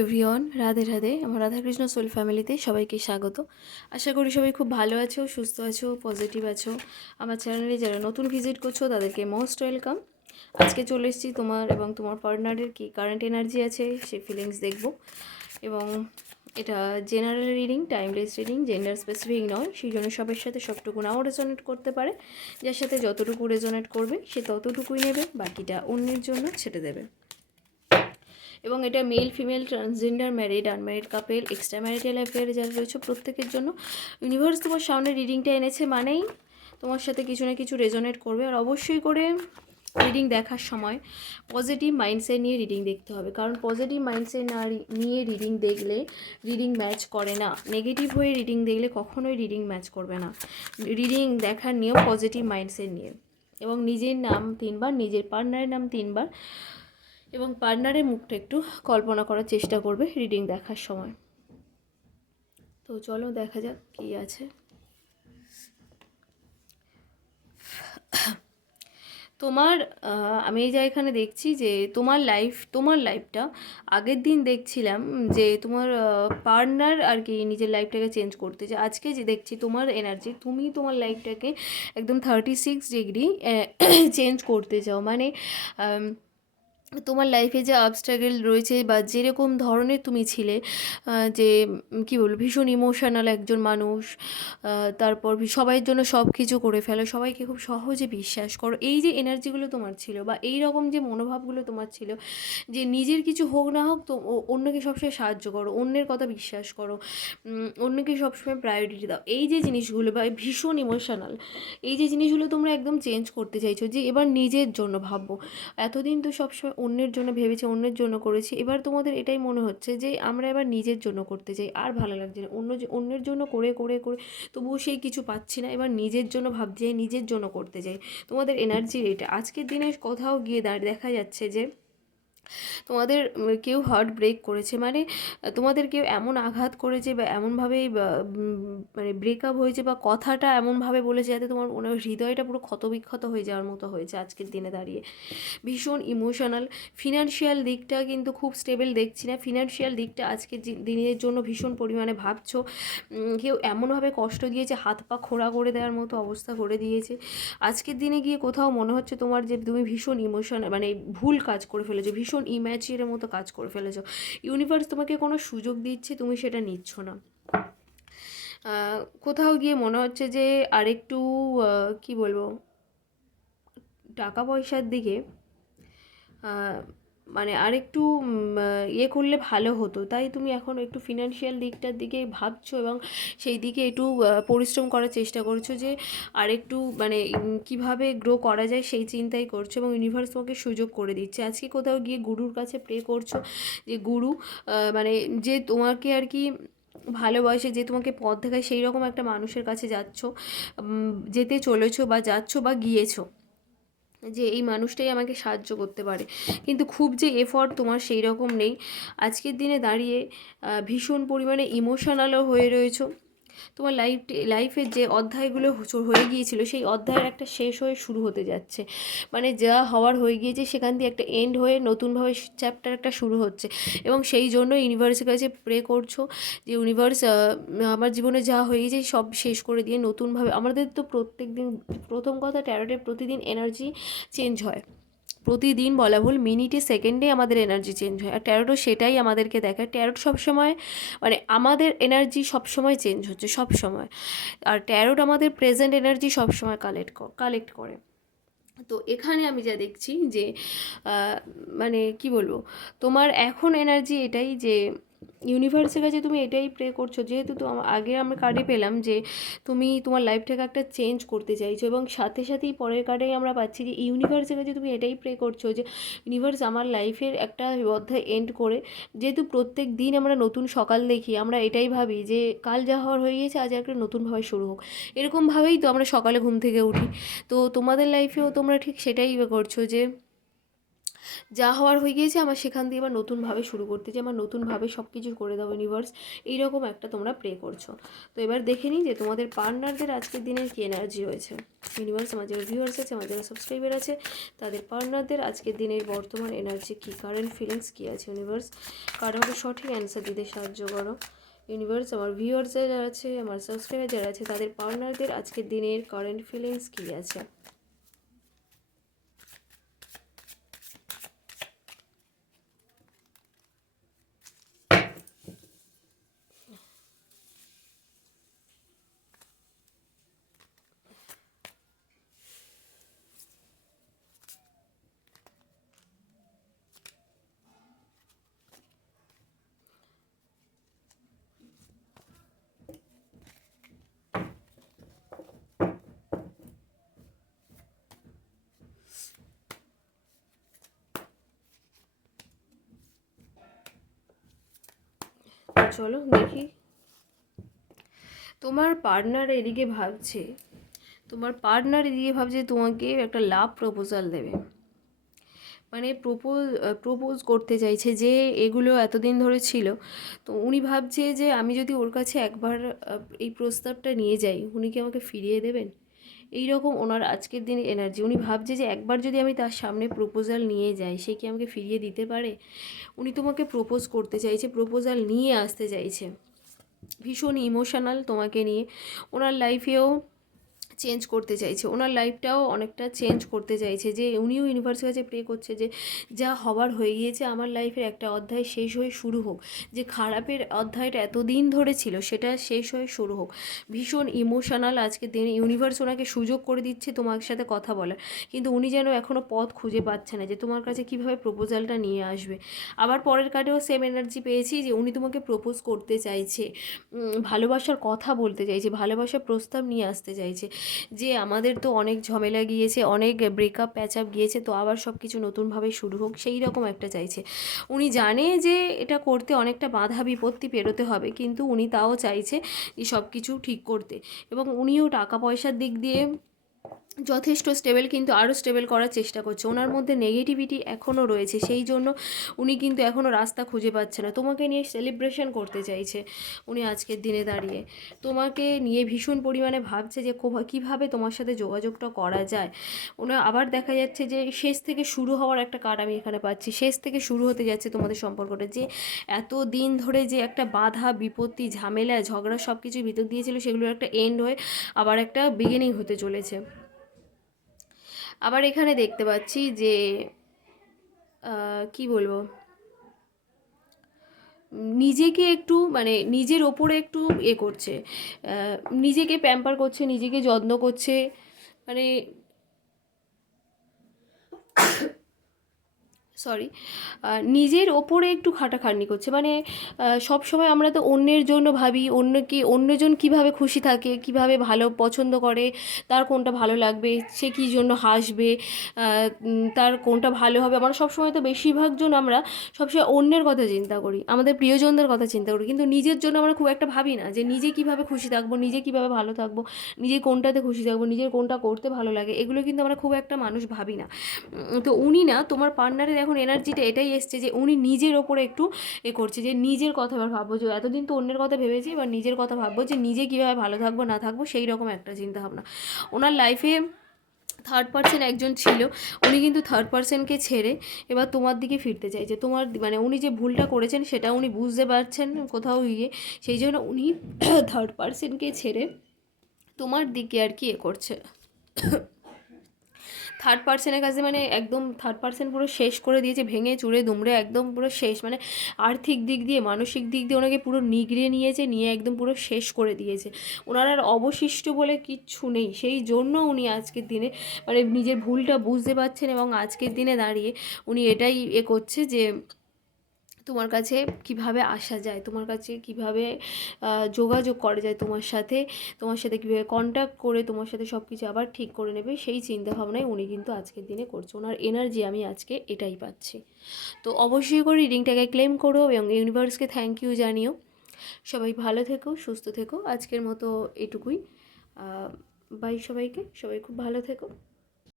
Everyone, Radhe Radhe. আমার Radhakrishna soul ফ্যামিলিতে সবাইকে স্বাগত। আশা করি সবাই খুব ভালো আছো, সুস্থ আছো, পজিটিভ আছো। আমার চ্যানেলে যারা নতুন ভিজিট করছ, তাদেরকে মোস্ট ওয়েলকাম। আজকে চলে এসেছি তোমার এবং তোমার পার্টনারের কি কারেন্ট এনার্জি আছে সেই ফিলিংস দেখব। এবং এটা general reading timeless reading gender specific নয়। সেই জন্য সবার সাথে সবটুকু নাও রেজোনেট করতে পারে। যার সাথে যতটুকু রেজোনেট করবে, সে ততটুকুই নেবে, বাকিটা অন্যের জন্য ছেড়ে দেবে। এবং এটা male female transgender married unmarried couple extra marital অ্যাফেয়ারে যারা রয়েছে প্রত্যেকের জন্য। ইউনিভার্স তোমার সামনে রিডিংটা এনেছে মানেই তোমার সাথে কিছু না কিছু রেজোনেট করবে। আর অবশ্যই করে রিডিং দেখার সময় পজিটিভ মাইন্ডসেট নিয়ে রিডিং দেখতে হবে। কারণ পজিটিভ মাইন্ডসেট না নিয়ে রিডিং দেখলে রিডিং ম্যাচ করে না। নেগেটিভ হয়ে রিডিং দেখলে কখনোই রিডিং ম্যাচ করবে না। রিডিং দেখার নিয়ম পজিটিভ মাইন্ডসেট নিয়ে। এবং নিজের নাম তিনবার, নিজের পার্টনারের নাম তিনবার এবং পার্টনারের মুখটা একটু কল্পনা করার চেষ্টা করবে রিডিং দেখার সময়। তো চলো দেখা যাক কী আছে। তোমার আমি এই যা এখানে দেখছি যে তোমার লাইফ তোমার লাইফটা আগের দিন দেখছিলাম যে তোমার পার্টনার আর কি নিজের লাইফটাকে চেঞ্জ করতে। চায় আজকে যে দেখছি তোমার এনার্জি তুমি তোমার লাইফটাকে একদম থার্টি সিক্স ডিগ্রি চেঞ্জ করতে চাও। মানে তোমার লাইফে যে আপস্ট্রাগল রয়েছে বা যেরকম ধরনের তুমি ছিলে যে কী বলব, ভীষণ ইমোশনাল একজন মানুষ তারপর সবাইয়ের জন্য সব কিছু করে ফেলো, সবাইকে খুব সহজে বিশ্বাস করো। এই যে এনার্জিগুলো তোমার ছিল বা এই রকম যে মনোভাবগুলো তোমার ছিল, যে নিজের কিছু হোক না হোক তো অন্যকে সবসময় সাহায্য করো, অন্যের কথা বিশ্বাস করো অন্যকে সবসময় প্রায়োরিটি দাও। এই যে জিনিসগুলো বা ভীষণ ইমোশনাল এই যে জিনিসগুলো তোমরা একদম চেঞ্জ করতে চাইছো যে এবার নিজের জন্য ভাববো এতদিন তো সবসময় অন্যের জন্য ভেবেছি, অন্যের জন্য করেছি। এবার তোমাদের এটাই মনে হচ্ছে যে আমরা এবার নিজের জন্য করতে চাই। আর ভালো লাগছে না। অন্য অন্যের জন্য করে করে করে তবুও সেই কিছু পাচ্ছি না। এবার নিজের জন্য ভাবছি, নিজের জন্য করতে চাই। তোমাদের এনার্জি এটা আজকের দিনে কোথাও গিয়ে দেখা যাচ্ছে যে তোমাদের কেউ হার্ট ব্রেক করেছে মানে তোমাদের কেউ এমন আঘাত করেছে বা এমনভাবে মানে ব্রেকআপ হয়েছে বা কথাটা এমনভাবে বলেছে যাতে তোমার হয় হৃদয়টা পুরো ক্ষতবিক্ষত হয়ে যাওয়ার মতো হয়েছে আজকের দিনে দাঁড়িয়ে। ভীষণ ইমোশনাল ফিনান্সিয়াল দিকটা কিন্তু খুব স্টেবল দেখছি না। ফিনান্সিয়াল দিকটা আজকের দিনের জন্য ভীষণ পরিমাণে ভাবছ। কেউ এমনভাবে কষ্ট দিয়েছে, হাত পা খোড়া করে দেওয়ার মতো অবস্থা করে দিয়েছে। আজকের দিনে গিয়ে কোথাও মনে হচ্ছে তোমার যে তুমি ভীষণ ইমোশন মানে ভুল কাজ করে ফেলেছো, ভীষণ ইম্যাচিউরের মতো কাজ করে ফেলেছ। ইউনিভার্স তোমাকে কোনো সুযোগ দিচ্ছে, তুমি সেটা নিচ্ছ না। কোথাও গিয়ে মনে হচ্ছে যে আরেকটু কি বলব, টাকা পয়সার দিকে মানে আরেকটু ইয়ে করলে ভালো হতো। তাই তুমি এখন একটু ফিনান্সিয়াল দিকটার দিকে ভাবছ এবং সেই দিকে একটু পরিশ্রম করার চেষ্টা করছ যে আরেকটু মানে কীভাবে গ্রো করা যায় সেই চিন্তাই করছ এবং ইউনিভার্স তোমাকে সুযোগ করে দিচ্ছে। আজকে কোথাও গিয়ে গুরুর কাছে প্রে করছ যে, গুরু মানে যে তোমাকে আর কি ভালোবাসে, যে তোমাকে পথ দেখায় সেই রকম একটা মানুষের কাছে যাচ্ছ যেতে চলেছো বা যাচ্ছো বা গিয়েছো। যে এই মানুষটাই আমাকে সাহায্য করতে পারে। কিন্তু খুব যে এফর্ট তোমার সেই রকম নেই। আজকের দিনে দাঁড়িয়ে ভীষণ পরিমাণে ইমোশনালও হয়ে রয়েছো। তোমার লাইফ লাইফের যে অধ্যায়গুলো হয়ে গিয়েছিল, সেই অধ্যায়ের একটা শেষ হয়ে শুরু হতে যাচ্ছে। মানে যা হওয়ার হয়ে গিয়েছে, সেখান দিয়ে একটা এন্ড হয়ে নতুনভাবে চ্যাপ্টার একটা শুরু হচ্ছে। এবং সেই জন্য ইউনিভার্সের কাছে প্রে করছ যে ইউনিভার্স আমার জীবনে যা হয়ে গেছে সব শেষ করে দিয়ে নতুনভাবে, আমাদের তো প্রত্যেক দিন প্রথম কথা ট্যারোটে প্রতিদিন এনার্জি চেঞ্জ হয়। প্রতিদিন বলা ভুল মিনিটে, সেকেন্ডে আমাদের এনার্জি চেঞ্জ হয়। আর ট্যারোটও সেটাই আমাদেরকে দেখায়। ট্যারোট সবসময় মানে আমাদের এনার্জি সবসময় চেঞ্জ হচ্ছে, সবসময়। আর ট্যারোট আমাদের প্রেজেন্ট এনার্জি সবসময় কালেক্ট কালেক্ট করে। তো এখানে আমি যা দেখছি যে মানে কি বলব? তোমার এখন এনার্জি এটাই যে ইউনিভার্সের কাছে তুমি এটাই প্রে করছ। যেহেতু তো আগে আমরা কার্ডে পেলাম যে তুমি তোমার লাইফটাকে একটা চেঞ্জ করতে চাইছো এবং সাথে সাথেই পরের কার্ডেই আমরা পাচ্ছি যে ইউনিভার্সের কাছে তুমি এটাই প্রে করছ যে ইউনিভার্স আমার লাইফের একটা অধ্যায় এন্ড করে। যেহেতু প্রত্যেক দিন আমরা নতুন সকাল দেখি, আমরা এটাই ভাবি যে কাল যা হওয়ার হয়ে গেছে, আজ একটা নতুনভাবে শুরু হোক। এরকমভাবেই তো আমরা সকালে ঘুম থেকে উঠি। তো তোমাদের লাইফেও তোমরা ঠিক সেটাই করছ যে যা হওয়ার হয়ে গিয়েছে, আমার সেখান দিয়ে আবার নতুনভাবে শুরু করতে যে আমার নতুনভাবে সব কিছু করে দাও ইউনিভার্স এইরকম একটা তোমরা প্রে করছ। তো এবার দেখে নিই যে তোমাদের পার্টনারদের আজকের দিনের কী এনার্জি রয়েছে ইউনিভার্স আমার যারা ভিউয়ার্স আছে, আমার যারা সাবস্ক্রাইবার আছে, তাদের পার্টনারদের আজকের দিনের বর্তমান এনার্জি কী? কারেন্ট ফিলিংস কী আছে ইউনিভার্স কার হবে সঠিক অ্যান্সার দিতে সাহায্য করো। ইউনিভার্স আমার ভিউয়ার্স যারা আছে, আমার সাবস্ক্রাইবার যারা আছে, তাদের পার্টনারদের আজকের দিনের কারেন্ট ফিলিংস কী আছে? চলো, দেখি। তোমার পার্টনার এদিকে ভাবছে, তোমার পার্টনার এদিকে ভাবছে তোমাকে একটা লাভ প্রপোজাল দেবে। মানে প্রপোজ প্রপোজ করতে চাইছে যে এগুলো এতদিন ধরে ছিল। তো উনি ভাবছে যে আমি যদি ওর কাছে একবার এই প্রস্তাবটা নিয়ে যাই, উনি কি আমাকে ফিরিয়ে দেবেন? এই রকম ওনার আজকের দিনে এনার্জি উনি ভাবছে যে একবার যদি আমি তার সামনে প্রপোজাল নিয়ে যাই, সে কি আমাকে ফিরিয়ে দিতে পারে? উনি তোমাকে প্রপোজ করতে চাইছে প্রপোজাল নিয়ে আসতে চাইছে। ভীষণ ইমোশনাল তোমাকে নিয়ে। ওনার লাইফেও চেঞ্জ করতে চাইছে। ওনার লাইফটাও অনেকটা চেঞ্জ করতে চাইছে। যে উনিও ইউনিভার্সের কাছে প্রে করছে যে, যা হবার হয়ে গিয়েছে আমার লাইফের একটা অধ্যায় শেষ হয়ে শুরু হোক। যে খারাপের অধ্যায়টা এতদিন ধরে ছিল, সেটা শেষ হয়ে শুরু হোক। ভীষণ ইমোশনাল আজকে দিন ইউনিভার্স ওনাকে সুযোগ করে দিচ্ছে তোমার সাথে কথা বলার। কিন্তু উনি যেন এখনও পথ খুঁজে পাচ্ছে না যে, তোমার কাছে কীভাবে প্রপোজালটা নিয়ে আসবে। আবার পরের কার্ডেও সেম এনার্জি পেয়েছি যে, উনি তোমাকে প্রপোজ করতে চাইছে। ভালোবাসার কথা বলতে চাইছে, ভালোবাসার প্রস্তাব নিয়ে আসতে চাইছে। যে আমাদের তো অনেক ঝামেলা গিয়েছে, অনেক ব্রেকআপ প্যাচ আপ গিয়েছে, তো আবার সব কিছু নতুনভাবে শুরু হোক, সেই রকম একটা চাইছে। উনি জানে যে এটা করতে অনেকটা বাধা বিপত্তি পেরোতে হবে, কিন্তু উনি তাও চাইছে যে সব কিছু ঠিক করতে। এবং উনিও টাকা পয়সার দিক দিয়ে যথেষ্ট স্টেবল কিন্তু আরও স্টেবল করার চেষ্টা করছে। ওনার মধ্যে নেগেটিভিটি এখনও রয়েছে, সেই জন্য উনি কিন্তু এখনও রাস্তা খুঁজে পাচ্ছে না। তোমাকে নিয়ে সেলিব্রেশন করতে চাইছে উনি আজকের দিনে দাঁড়িয়ে। তোমাকে নিয়ে ভীষণ পরিমাণে ভাবছে যে কোভা- কীভাবে তোমার সাথে যোগাযোগটা করা যায়। ওনার আবার দেখা যাচ্ছে যে শেষ থেকে শুরু হওয়ার একটা কার্ড আমি এখানে পাচ্ছি। শেষ থেকে শুরু হতে যাচ্ছে তোমাদের সম্পর্কটা যে এত দিন ধরে যে একটা বাধা, বিপত্তি, ঝামেলা, ঝগড়া সব কিছুর ভিতর দিয়েছিল সেগুলোর একটা এন্ড হয়ে আবার একটা বিগিনিং হতে চলেছে। আবার এখানে দেখতে পাচ্ছি যে কি বলব? নিজেকে একটু মানে নিজের ওপরে একটু এ করছে। নিজেকে প্যাম্পার করছে, নিজেকে যত্ন করছে। মানে সরি নিজের ওপরে একটু খাটাখাটনি করছে। মানে সব সময় আমরা তো অন্যের জন্য ভাবি অন্যকে অন্যজন কীভাবে খুশি থাকে, কীভাবে ভালো পছন্দ করে, তার কোনটা ভালো লাগবে, সে কী জন্য হাসবে তার কোনটা ভালো হবে। আমরা সবসময় তো বেশিরভাগ জন আমরা সবসময় অন্যের কথা চিন্তা করি, আমাদের প্রিয়জনদের কথা চিন্তা করি। কিন্তু নিজের জন্য আমরা খুব একটা ভাবি না যে, নিজে কীভাবে খুশি থাকব, নিজে কীভাবে ভালো থাকব, নিজে কোনটাতে খুশি থাকব, নিজের কোনটা করতে ভালো লাগে। এগুলো কিন্তু আমরা খুব একটা মানুষ ভাবি না। তো উনি না, তোমার পার্টনারের এখন এনার্জিটা এটাই এসছে যে উনি নিজের ওপরে একটু এ করছে, যে নিজের কথা এবার ভাববো, যে এতদিন তো অন্যের কথা ভেবেছি, এবার নিজের কথা ভাববো যে নিজে কীভাবে ভালো থাকব, না থাকব, সেই রকম একটা চিন্তা ভাবনা ওনার লাইফে থার্ড পার্সন একজন ছিল, উনি কিন্তু থার্ড পার্সনকে ছেড়ে এবার তোমার দিকে ফিরতে চাইছে তোমার মানে উনি যে ভুলটা করেছেন সেটা উনি বুঝতে পারছেন কোথাও গিয়ে, সেই জন্য উনি থার্ড পার্সনকে ছেড়ে তোমার দিকে আর কি এ করছে। থার্ড পার্সনের কাছে মানে একদম থার্ড পার্সন পুরো শেষ করে দিয়েছে, ভেঙে চুড়ে দুমড়ে একদম পুরো শেষ মানে আর্থিক দিক দিয়ে, মানসিক দিক দিয়ে ওনাকে পুরো নিগড়ে নিয়েছে, নিয়ে একদম পুরো শেষ করে দিয়েছে। ওনার আর অবশিষ্ট বলে কিচ্ছু নেই, সেই জন্য উনি আজকের দিনে মানে নিজের ভুলটা বুঝতে পারছেন এবং আজকের দিনে দাঁড়িয়ে উনি এটাই এ করছে যে তোমার কাছে কীভাবে আসা যায়? তোমার কাছে কীভাবে যোগাযোগ করা যায় তোমার সাথে? তোমার সাথে কীভাবে কন্ট্যাক্ট করে তোমার সাথে সব কিছু আবার ঠিক করে নেবে? সেই চিন্তাভাবনায় উনি কিন্তু আজকের দিনে করছে। ওনার এনার্জি আমি আজকে এটাই পাচ্ছি। তো অবশ্যই করে রিডিংটাকে ক্লেম করো এবং ইউনিভার্সকে থ্যাংক ইউ জানিও। সবাই ভালো থেকো, সুস্থ থেকো। আজকের মতো এটুকুই। বাই সবাইকে। সবাই খুব ভালো থেকো।